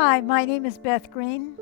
Hi, my name is Beth Green,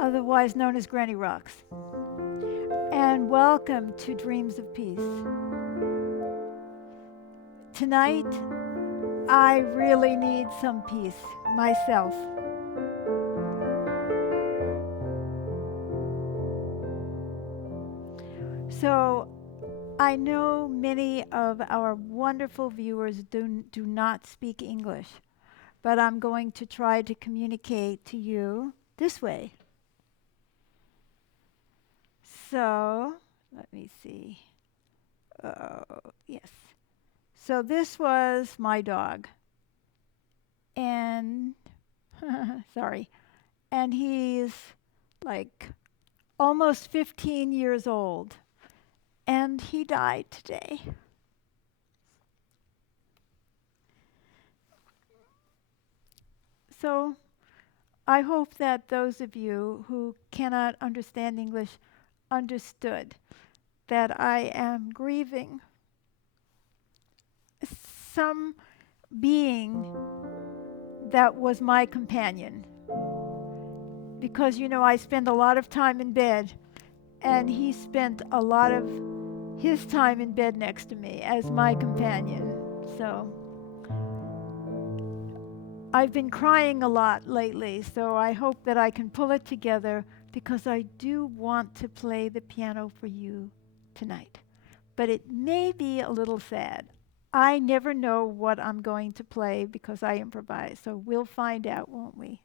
otherwise known as Granny Rocks, and welcome to Dreams of Peace. Tonight, I really need some peace myself. So, I know many of our wonderful viewers do not speak English, but I'm going to try to communicate to you this way. So, let me see. Yes. So this was my dog, and sorry, and he's like almost 15 years old, and he died today. So I hope that those of you who cannot understand English understood that I am grieving some being that was my companion. Because, I spend a lot of time in bed, and he spent a lot of his time in bed next to me as my companion. So I've been crying a lot lately, so I hope that I can pull it together because I do want to play the piano for you tonight. But it may be a little sad. I never know what I'm going to play because I improvise, so we'll find out, won't we?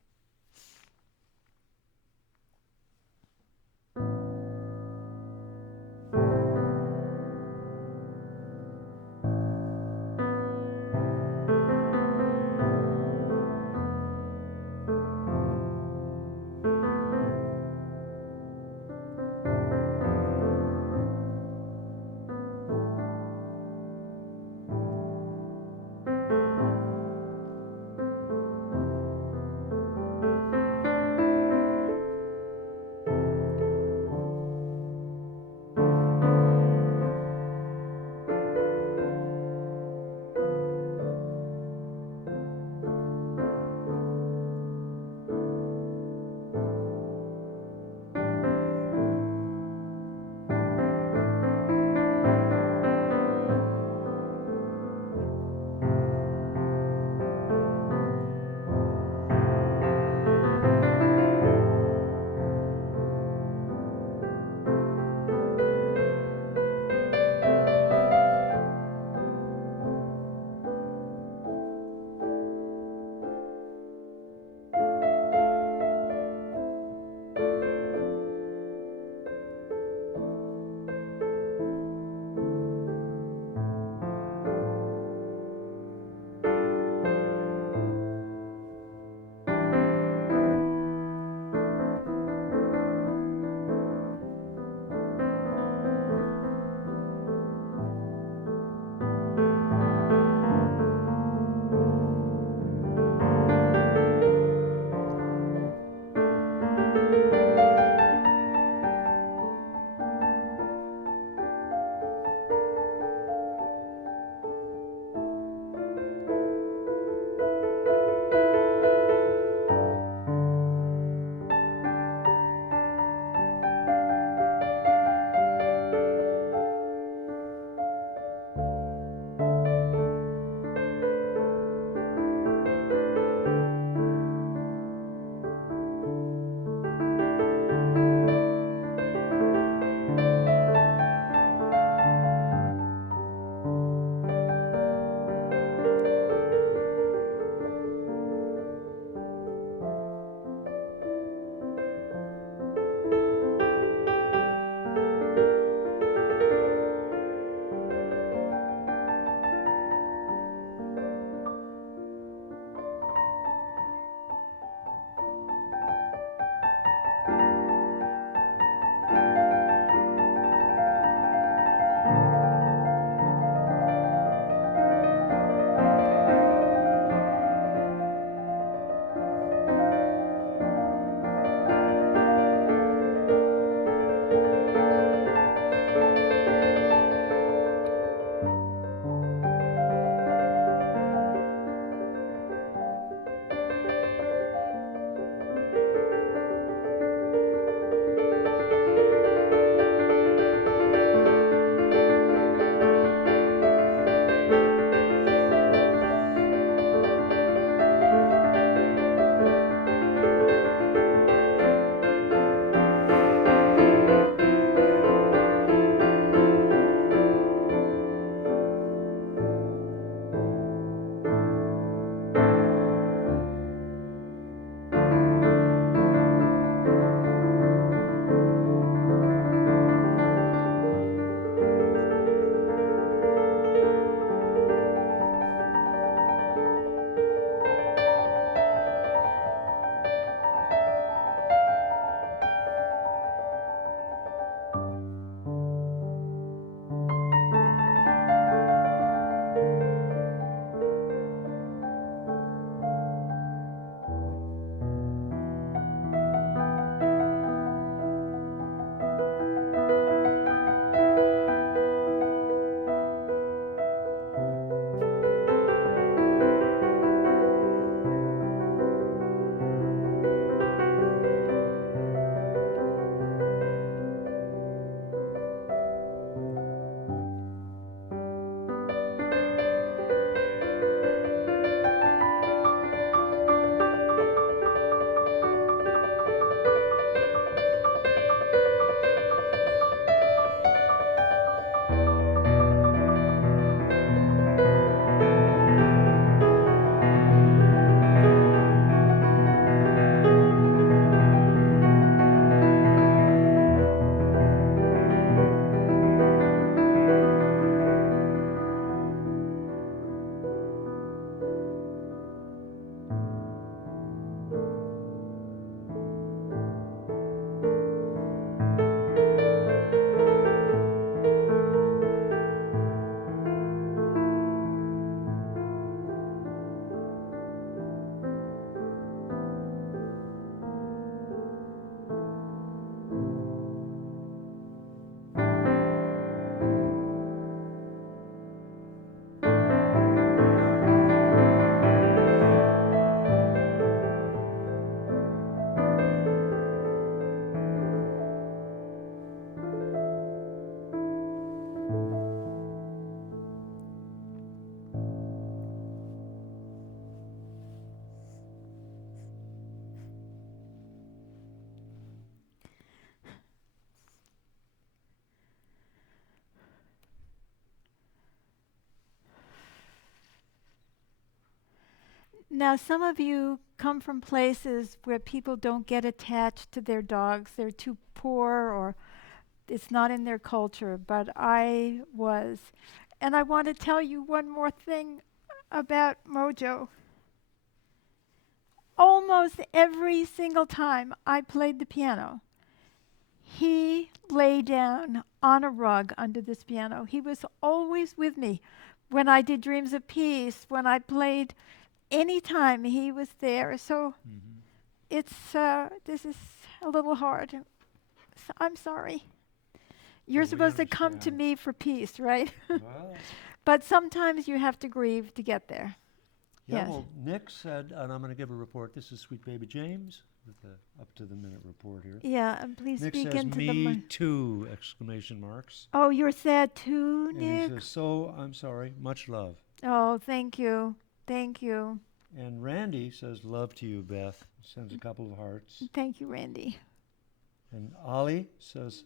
Now, some of you come from places where people don't get attached to their dogs. They're too poor or it's not in their culture, but I was. And I want to tell you one more thing about Mojo. Almost every single time I played the piano, he lay down on a rug under this piano. He was always with me when I did Dreams of Peace, when I played, anytime he was there. So Hmm. this is a little hard. I'm sorry. You're Well, we supposed to come to understand. me for peace, right? Well, But sometimes you have to grieve to get there. yeah, Yes. well, Nick said, and I'm going to give a report. This is Sweet Baby James with the up to the minute report here. Yeah, and please Nick speak says, into the "Me mic. too!" Exclamation marks. Oh, you're sad too, And he Nick? says, "So I'm sorry. Much love." Oh, thank you. Thank you. And Randy says, "Love to you, Beth." Sends a couple of hearts. Thank you, Randy. And Ollie says,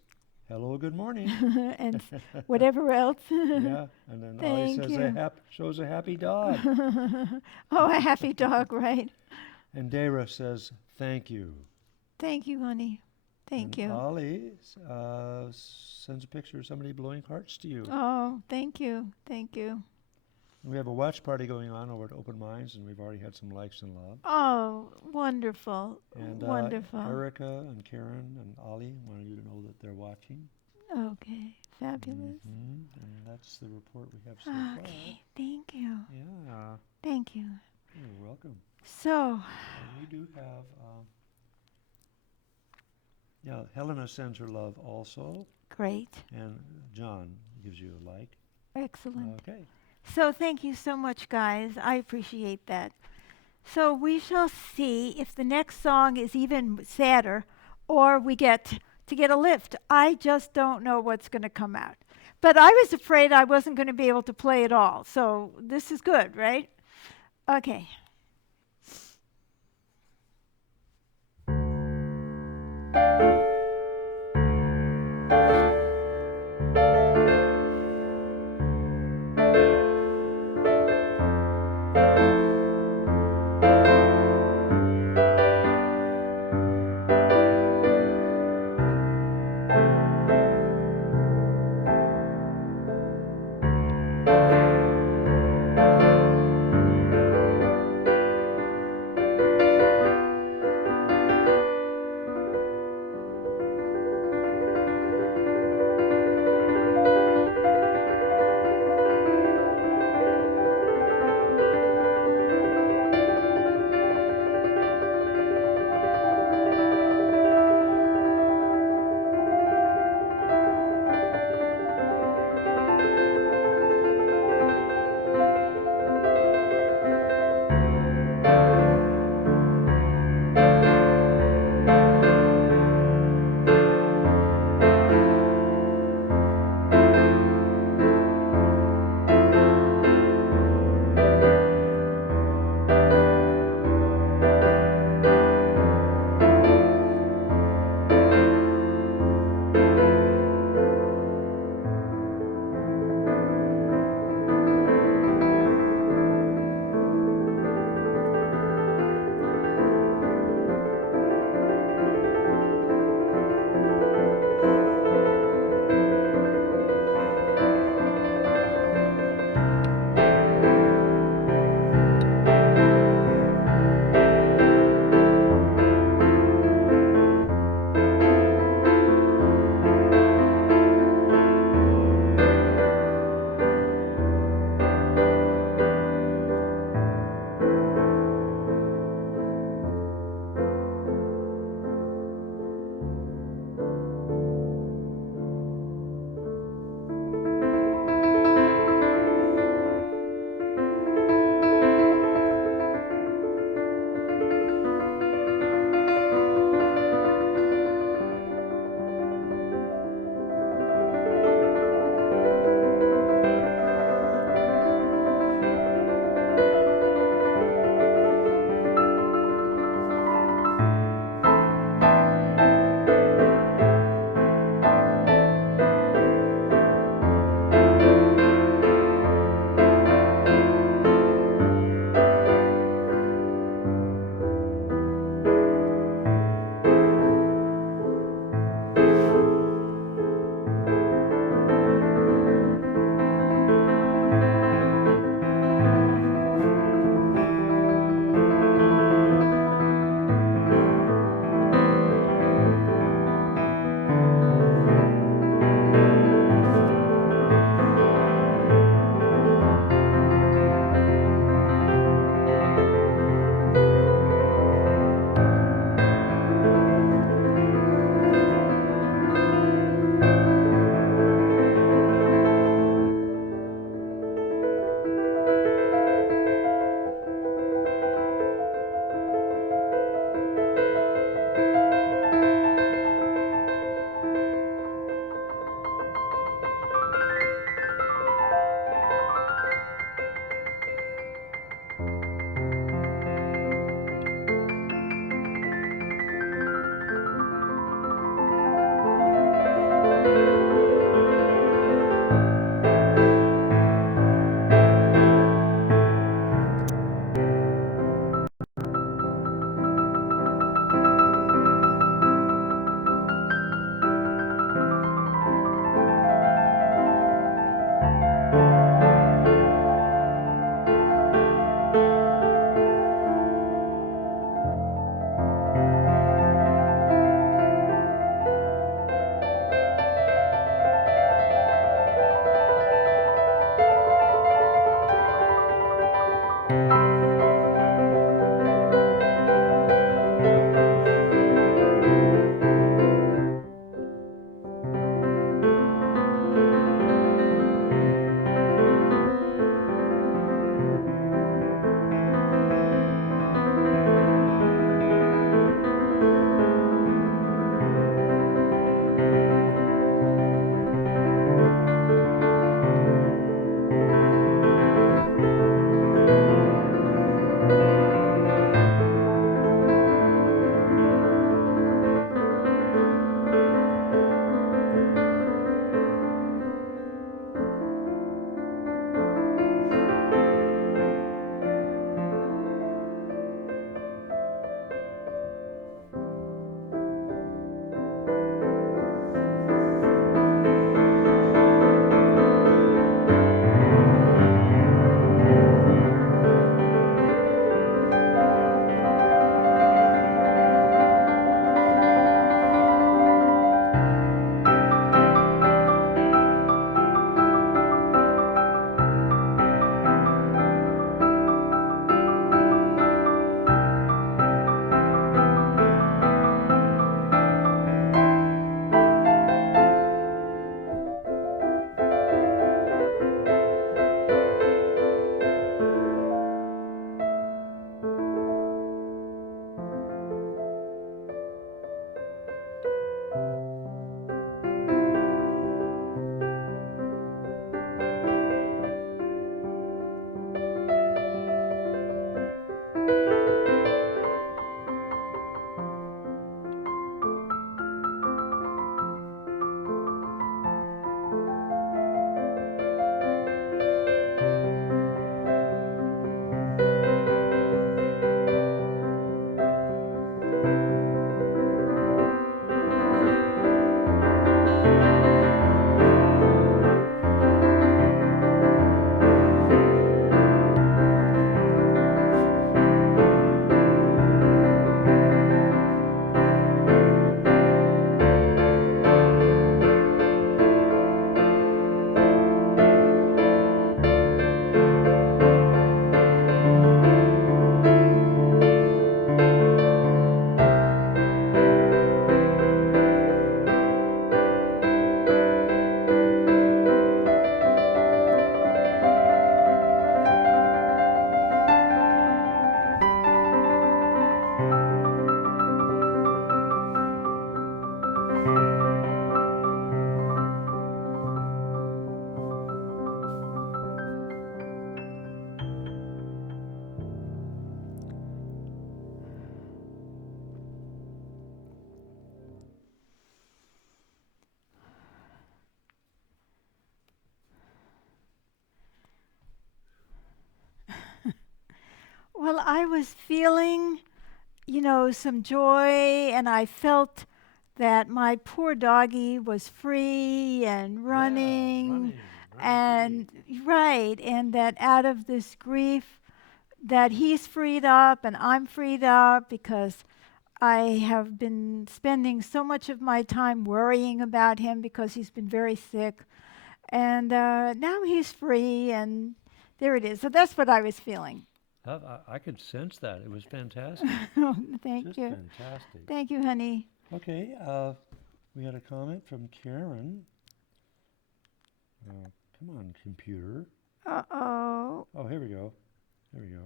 "Hello, good morning." And whatever else. Yeah, and then Ollie Thank says, you. shows a happy dog. Oh, a happy dog, right? And Dara says, "Thank you." Thank you, honey. Thank And you. Ollie sends a picture of somebody blowing hearts to you. Oh, thank you. Thank you. We have a watch party going on over at Open Minds, and we've already had some likes and love. Oh, wonderful. And Wonderful. Erica and Karen and Ollie wanted you to know that they're watching. Okay, fabulous. And that's the report we have so far. Okay, thank you. Yeah, Thank you. you're welcome. So, And we do have, yeah, Helena sends her love also, great. and John gives you a like. Excellent. Okay. So, thank you so much, guys. I appreciate that. So, we shall see if the next song is even sadder or we get to get a lift. I just don't know what's going to come out. But I was afraid I wasn't going to be able to play it all. So, this is good, right? Okay. Well, I was feeling, some joy, and I felt that my poor doggie was free and Yeah, running, running free. and right, and that out of this grief, that he's freed up and I'm freed up because I have been spending so much of my time worrying about him because he's been very sick. And now he's free, and there it is. So that's what I was feeling. I could sense that. It was fantastic. Oh, thank Just you. fantastic. Thank you, honey. Okay, we had a comment from Karen. Come on, computer. Uh-oh. Oh, here we go. Here we go.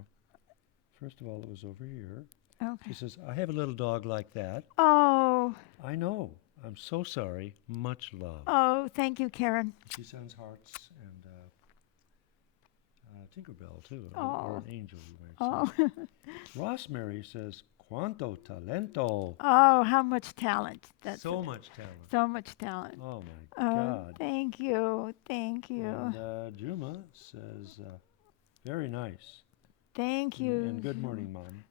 First of all, it was over here. Okay. She says, I have a little dog like that. Oh, I know. I'm so sorry. Much love. oh, thank you, Karen. She sends hearts and Tinkerbell, too, or Oh, an angel, you might oh. say. Rosemary says, Cuánto talento. Oh, how much talent. That's So it. much talent. So much talent. Oh, my Oh, God. thank you. Thank you. And Juma says, very nice. Thank you. And good morning, Mom.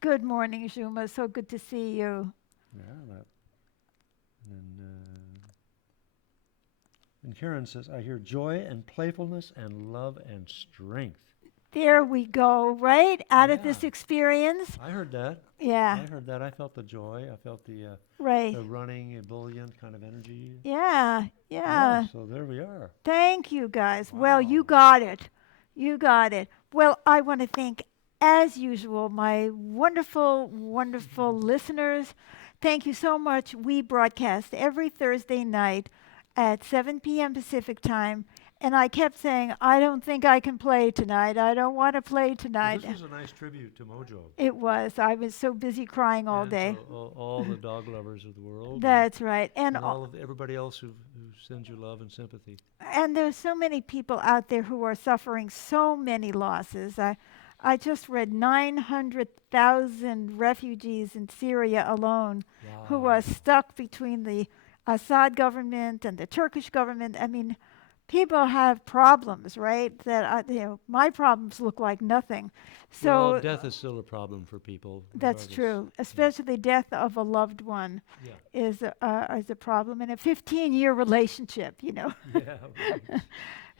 Good morning, Juma. So good to see you. Yeah, and Karen says, I hear joy and playfulness and love and strength. There we go, right? Out of Yeah. this experience. I heard that. Yeah, I heard that. I felt the joy. I felt the right. running, ebullient kind of energy. Yeah, yeah. So there we are. Thank you, guys. Well, you Wow. got it. You got it. Well, I want to thank, as usual, my wonderful, wonderful listeners. Thank you so much. We broadcast every Thursday night at 7 p.m. Pacific time. And I kept saying, I don't think I can play tonight. I don't want to play Well, tonight. this was a nice tribute to Mojo. It was. I was so busy crying all And day. to all the dog lovers of the world. That's right. And all of everybody else who sends you love and sympathy. And there's so many people out there who are suffering so many losses. I just read 900,000 refugees in Syria alone who Wow. are stuck between the Assad government and the Turkish government. I mean, people have problems, right? That my problems look like nothing. So Well, death is still a problem for people. that's regardless. true. Especially death of a loved one Yeah. is a problem in a 15-year relationship. Yeah. Right.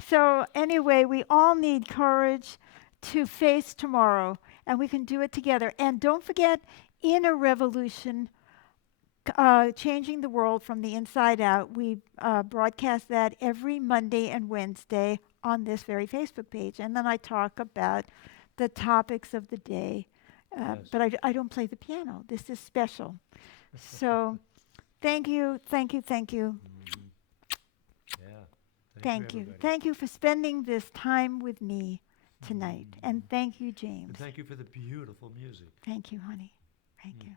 So, anyway, we all need courage to face tomorrow, and we can do it together. And don't forget, Inner Revolution, Changing the World from the Inside Out, we broadcast that every Monday and Wednesday on this very Facebook page. And then I talk about the topics of the day. Yes. But I don't play the piano. This is special. So, thank you, thank you, thank you. Mhm. Yeah. Thank you. everybody. Thank you for spending this time with me tonight. Mhm. And thank you, And James. thank you for the beautiful music. Thank you, honey. Thank Mm. you.